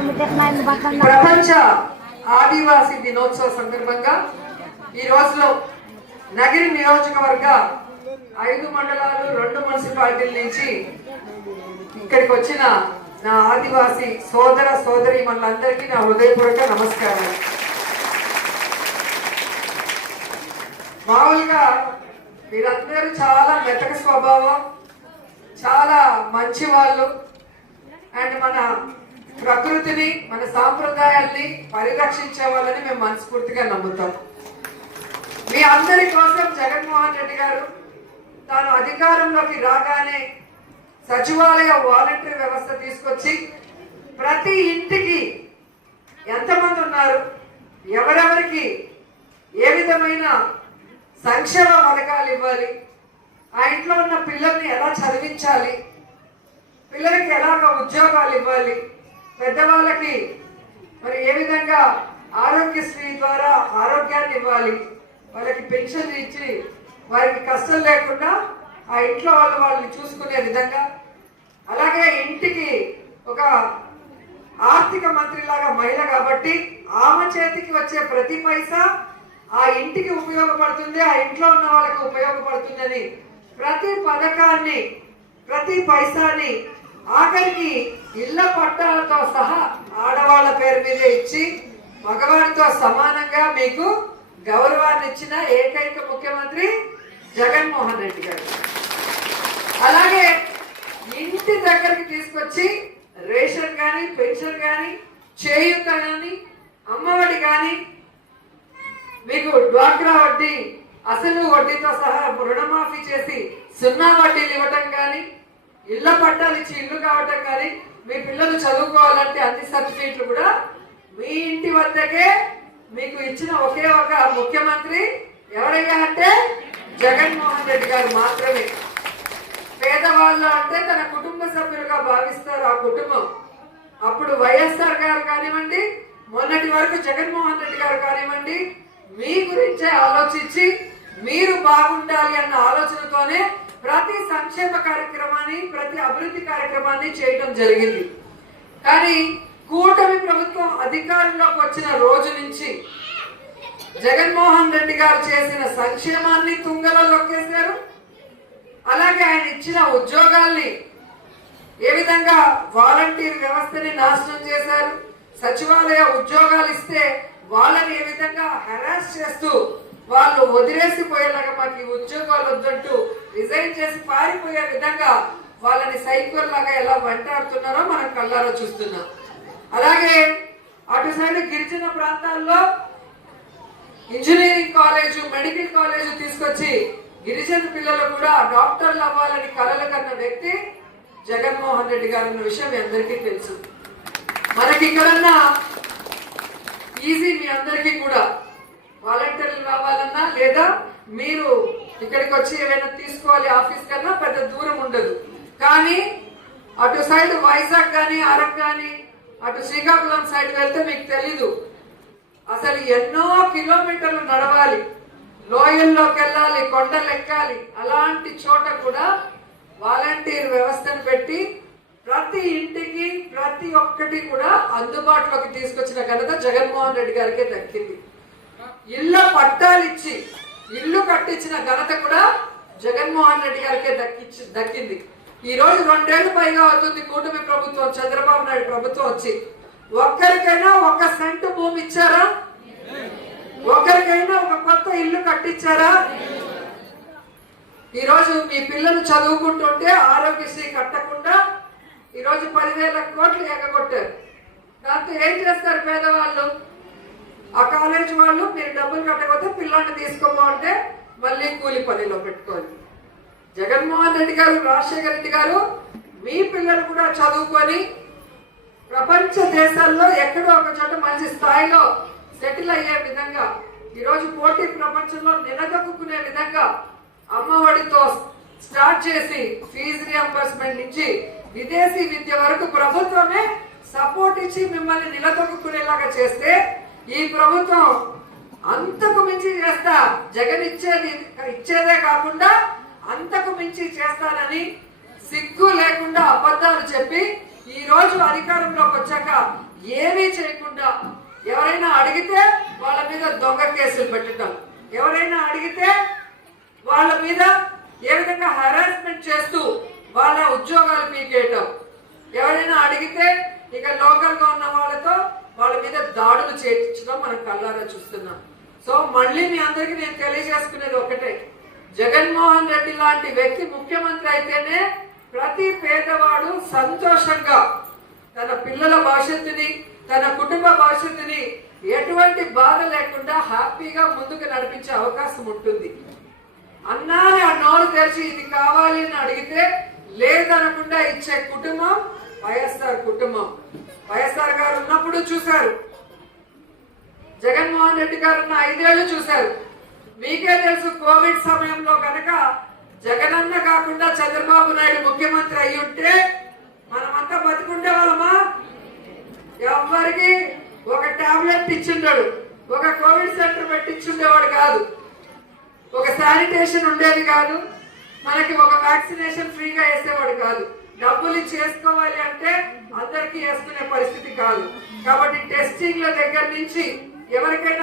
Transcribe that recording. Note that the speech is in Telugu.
ప్రపంచ ఆదివాసీ దినోత్సవ సందర్భంగా ఈ రోజులో నగిరి నియోజకవర్గ 5 మండలాలు 2 మున్సిపాలిటీల నుంచి ఇక్కడికి వచ్చిన నా ఆదివాసీ సోదర సోదరి మనందరికీ నా హృదయపూర్వక నమస్కారం. మామూలుగా మీరందరూ చాలా మెతక స్వభావం, చాలా మంచి వాళ్ళు అండ్ మన ప్రకృతిని మన సాంప్రదాయాల్ని పరిరక్షించే వాళ్ళని మేము మనస్ఫూర్తిగా నమ్ముతాం. మీ అందరి కోసం జగన్మోహన్ రెడ్డి గారు తాను అధికారంలోకి రాగానే సచివాలయ వాలంటరీ వ్యవస్థ తీసుకొచ్చి ప్రతి ఇంటికి ఎంతమంది ఉన్నారు, ఎవరెవరికి ఏ విధమైన సంక్షేమ పథకాలు ఇవ్వాలి, ఆ ఇంట్లో ఉన్న పిల్లల్ని ఎలా చదివించాలి, పిల్లలకి ఎలాగ ఉద్యోగాలు ఇవ్వాలి, పెద్దవాళ్ళకి మరి ఏ విధంగా ఆరోగ్యశ్రీ ద్వారా ఆరోగ్యాన్ని ఇవ్వాలి, వాళ్ళకి పెన్షన్ ఇచ్చి వారికి కష్టం లేకుండా ఆ ఇంట్లో వాళ్ళని చూసుకునే విధంగా, అలాగే ఇంటికి ఒక ఆర్థిక మంత్రి లాగా మహిళ కాబట్టి ఆమె చేతికి వచ్చే ప్రతి పైసా ఆ ఇంటికి ఉపయోగపడుతుంది, ఆ ఇంట్లో ఉన్న వాళ్ళకి ఉపయోగపడుతుంది అని ప్రతి పథకాన్ని ప్రతి పైసాని ఆఖరికి ఇళ్ల పట్టాలతో సహా ఆడవాళ్ల పేరు మీద ఇచ్చి మగవారితో సమానంగా మీకు గౌరవాన్ని ఇచ్చిన ఏకైక ముఖ్యమంత్రి జగన్మోహన్ రెడ్డి గారు. అలాగే ఇంటి దగ్గరికి తీసుకొచ్చి రేషన్ కానీ పెన్షన్ కానీ చేయూత కానీ అమ్మఒడి కానీ మీకు డ్వాక్రా వడ్డీ అసలు వడ్డీతో సహా రుణమాఫీ చేసి 0 వడ్డీలు ఇవ్వటం కానీ, ఇళ్ల పట్టాలు ఇచ్చి ఇల్లు కావటం కానీ, మీ పిల్లలు చదువుకోవాలంటే అన్ని సబ్సిడీలు కూడా మీ ఇంటి వద్దకే మీకు ఇచ్చిన ఒకే ఒక ముఖ్యమంత్రి ఎవరైనా అంటే జగన్మోహన్ రెడ్డి గారు మాత్రమే. పేదవాళ్ళు అంటే తన కుటుంబ సభ్యులుగా భావిస్తారు ఆ కుటుంబం. అప్పుడు వైఎస్ఆర్ గారు కానివ్వండి, మొన్నటి వరకు జగన్మోహన్ రెడ్డి గారు కానివ్వండి, మీ గురించే ఆలోచించి మీరు బాగుండాలి అన్న ఆలోచనతోనే ప్రతి సంక్షేమ కార్యక్రమాన్ని ప్రతి అభివృద్ధి కార్యక్రమాన్ని చేయడం జరిగింది. కానీ కూటమి ప్రభుత్వం అధికారంలోకి వచ్చిన రోజు నుంచి జగన్మోహన్ రెడ్డి గారు చేసిన సంక్షేమాన్ని తుంగలో లొక్కేశారు. అలాగే ఆయన ఇచ్చిన ఉద్యోగాల్ని ఏ విధంగా వాలంటీర్ వ్యవస్థని నాశనం చేశారు, సచివాలయ ఉద్యోగాలు ఇస్తే వాళ్ళని ఏ విధంగా హెరాస్ చేస్తూ వాళ్ళు వదిలేసిపోయేలాగా మాకు ఈ ఉద్యోగాలు వద్దంటూ రిజైన్ చేసి పారిపోయే విధంగా వాళ్ళని సైకిల్ లాగా ఎలా వెంటాడుతున్నారో మనం కళ్ళారా చూస్తున్నాం. అలాగే అటు సైడ్ గిరిజన ప్రాంతాల్లో ఇంజనీరింగ్ కాలేజు మెడికల్ కాలేజు తీసుకొచ్చి గిరిజన పిల్లలు కూడా డాక్టర్లు అవ్వాలని కలలు కన్న వ్యక్తి జగన్మోహన్ రెడ్డి గారు అన్న విషయం మీ అందరికీ తెలుసు. మనకి ఇక్కడన్నా ఈజీ, మీ అందరికీ కూడా వాలంటీర్లు రావాలన్నా లేదా మీరు ఇక్కడికి వచ్చి ఏమైనా తీసుకోవాలి ఆఫీస్ కన్నా పెద్ద దూరం ఉండదు. కానీ అటు సైడ్ వైజాగ్ కానీ అరకు కానీ అటు శ్రీకాకుళం సైడ్ వెళ్తే మీకు తెలీదు, అసలు ఎన్నో కిలోమీటర్లు నడవాలి, లోయల్లోకి వెళ్ళాలి, కొండలు ఎక్కాలి. అలాంటి చోట కూడా వాలంటీర్ వ్యవస్థను పెట్టి ప్రతి ఇంటికి ప్రతి ఒక్కటి కూడా అందుబాటులోకి తీసుకొచ్చిన ఘనత జగన్మోహన్ రెడ్డి గారికే దక్కింది. ఇళ్ల పట్టాలు ఇచ్చి ఇల్లు కట్టించిన ఘనత కూడా జగన్మోహన్ రెడ్డి గారికే దక్కింది. ఈ రోజు 2 ఏళ్లు పైగా అవుతుంది కూటమి ప్రభుత్వం, చంద్రబాబు నాయుడు ప్రభుత్వం వచ్చి. ఒక్కరికైనా 1 సెంటు భూమి ఇచ్చారా? ఒకరికైనా ఒక కొత్త ఇల్లు కట్టించారా? ఈరోజు మీ పిల్లలు చదువుకుంటుంటే ఆరోగ్యశ్రీ కట్టకుండా ఈరోజు 10,000 కోట్లు ఎగగొట్టారు. దాంతో ఏం చేస్తారు పేదవాళ్ళు? ఆ కాలేజ్ వాళ్ళు మీరు డబ్బులు కట్టకపోతే పిల్లల్ని తీసుకోమంటే మళ్ళీ కూలి పనిలో పెట్టుకోవాలి. జగన్మోహన్ రెడ్డి గారు, రాజశేఖర రెడ్డి గారు మీ పిల్లలు కూడా చదువుకొని ప్రపంచ దేశాల్లో ఎక్కడో ఒక చోట మంచి స్థాయిలో సెటిల్ అయ్యే విధంగా, ఈరోజు పోటీ ప్రపంచంలో నిలదొక్కునే విధంగా అమ్మఒడితో స్టార్ట్ చేసి ఫీజు రియంబర్స్మెంట్ నుంచి విదేశీ విద్య వరకు ప్రభుత్వమే సపోర్ట్ ఇచ్చి మిమ్మల్ని నిలదొక్కునేలాగా చేస్తే ఈ ప్రభుత్వం అంతకు మించి చేస్తా, జగన్ ఇచ్చేదే కాకుండా అంతకు మించి చేస్తానని సిగ్గు లేకుండా అబద్ధాలు చెప్పి ఈ రోజు అధికారంలోకి వచ్చాక ఏమీ చేయకుండా ఎవరైనా అడిగితే వాళ్ళ మీద దొంగ కేసులు పెట్టడం, ఎవరైనా అడిగితే వాళ్ళ మీద ఏ విధంగా హెరాస్మెంట్ చేస్తూ వాళ్ళ ఉద్యోగాలు పీకేయటం, ఎవరైనా అడిగితే ఇక లోకల్ గా ఉన్న వాళ్ళతో వాళ్ళ మీద దాడులు చేయించడం మనం కళ్ళారా చూస్తున్నాం. సో మళ్ళీ మీ అందరికీ నేను తెలియజేసుకునేది ఒకటే, జగన్మోహన్ రెడ్డి లాంటి వ్యక్తి ముఖ్యమంత్రి అయితేనే ప్రతి పేదవాడు సంతోషంగా తన పిల్లల భవిష్యత్తుని, తన కుటుంబ భవిష్యత్తుని ఎటువంటి బాధ లేకుండా హ్యాపీగా ముందుకు నడిపించే అవకాశం ఉంటుంది. అన్నాని ఆ నోరు తెరిచి ఇది కావాలి అని అడిగితే లేదనకుండా ఇచ్చే కుటుంబం వైఎస్ఆర్ కుటుంబం. వైఎస్ఆర్ గారు ఉన్నప్పుడు చూశారు, జగన్మోహన్ రెడ్డి గారు ఉన్న 5 ఏళ్లు చూశారు. మీకే తెలుసు, కోవిడ్ సమయంలో కనుక జగనన్న కాకుండా చంద్రబాబు నాయుడు ముఖ్యమంత్రి అయి ఉంటే మనమంతా బతుకుంటే వాళ్ళమా? ఎవరికి ఒక టాబ్లెట్ ఇచ్చిండాడు, ఒక కోవిడ్ సెంటర్ పెట్టించుండేవాడు కాదు, ఒక శానిటేషన్ ఉండేది కాదు, మనకి ఒక వ్యాక్సినేషన్ ఫ్రీగా వేసేవాడు కాదు. డబ్బులు ఇచ్చి వేసుకోవాలి అంటే అందరికీ వేసుకునే పరిస్థితి కాదు. కాబట్టి టెస్టింగ్ల దగ్గర నుంచి ఎవరికైనా